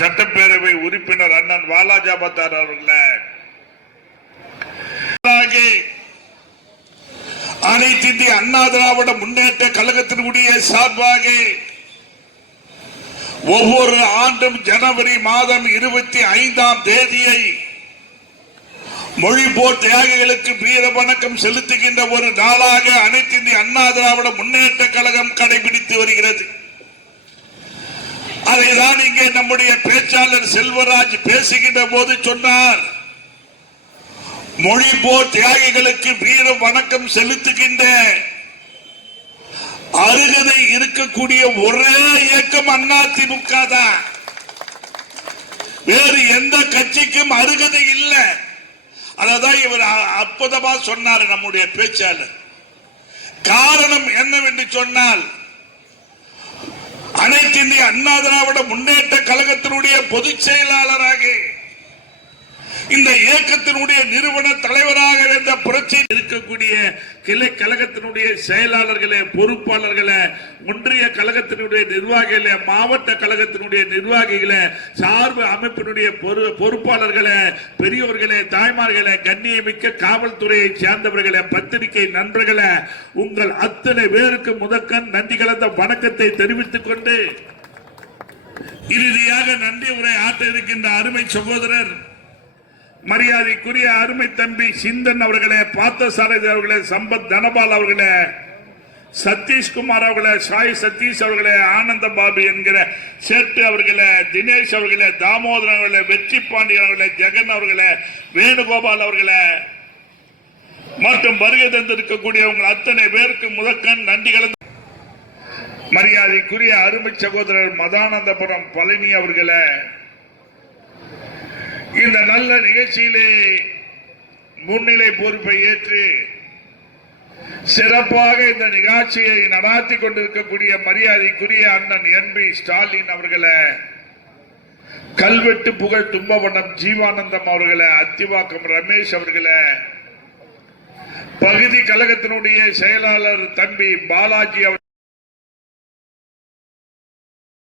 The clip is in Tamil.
சட்டப்பேரவை உறுப்பினர் அண்ணன் வாலாஜாபத்தார் அவர்களே. அனைத்து இந்திய அண்ணா திராவிட முன்னேற்ற கழகத்தினுடைய சார்பாக ஒவ்வொரு ஆண்டும் ஜனவரி மாதம் இருபத்தி ஐந்தாம் தேதியை மொழிபோர் தியாகிகளுக்கு வீர வணக்கம் செலுத்துகின்ற ஒரு நாளாக அனைத்து இந்திய அண்ணா திராவிட முன்னேற்ற கழகம் கடைபிடித்து வருகிறது. தான் இங்கே நம்முடைய பேச்சாளர் செல்வராஜ் பேசுகின்ற போது சொன்னார் மொழிபோர் தியாகிகளுக்கு வீர வணக்கம் செலுத்துகின்ற அருகதை இருக்கக்கூடிய ஒரே இயக்கம் திமுக தான். வேறு எந்த கட்சிக்கும் அருகதை இல்லை. அததான் இவர் அ- அற்புதமா சொன்னார் நம்முடைய பேச்சாளர். காரணம் என்னவென்று சொன்னால் அனைத்து இந்திய அண்ணா திராவிட முன்னேற்ற கழகத்தினுடைய பொதுச் செயலாளராக இந்த இயக்கத்தினுடைய நிறுவன தலைவராக இருந்த புரட்சி இருக்கக்கூடிய கிளை கழகத்தினுடைய செயலாளர்களே பொறுப்பாளர்களே ஒன்றிய கழகத்தினுடைய நிர்வாகிகளே மாவட்ட கழகத்தினுடைய நிர்வாகிகளே சார்பு அமைப்பினுடைய பொறு- பொறுப்பாளர்களே பெரியோர்களே தாய்மார்களே கண்ணியமிக்க காவல்துறையை சேர்ந்தவர்களே பத்திரிகை நண்பர்களே உங்கள் அத்தனை பேருக்கு முதற்கண் நன்றி கலந்த வணக்கத்தை தெரிவித்துக் கொண்டு இறுதியாக நன்றி உரை ஆற்ற இருக்கின்ற அருமை சகோதரர் மரியாதைக்குரிய அருமை தம்பி சிந்தன் அவர்களே பார்த்தசாரதி அவர்களே சம்பத் தனபால் அவர்களே சதீஷ்குமார் அவர்களே சாய் சதீஷ் அவர்களே ஆனந்த பாபு என்கிற சேட்டு அவர்களே தினேஷ் அவர்களே தாமோதரன் அவர்களே வெற்றி பாண்டியன் அவர்களே ஜெகன் அவர்களே வேணுகோபால் அவர்களே மற்றும் வருகை தந்திருக்கக்கூடிய உங்கள் அத்தனை பேருக்கு முதற்கண் நன்றி கலந்து மரியாதைக்குரிய அருமை சகோதரர் மதானந்தபுரம் பழனி அவர்களே. இந்த நல்ல நிகழ்ச்சியிலே முன்னிலை பொறுப்பை ஏற்று சிறப்பாக இந்த நிகழ்ச்சியை நடாத்தி கொண்டிருக்கக்கூடிய மரியாதைக்குரிய அண்ணன் என் பி ஸ்டாலின் அவர்களை கல்வெட்டு புகழ் தும்பவனம் ஜீவானந்தம் அவர்களை அத்திவாக்கம் ரமேஷ் அவர்களை பகுதி கழகத்தினுடைய செயலாளர் தம்பி பாலாஜி அவர்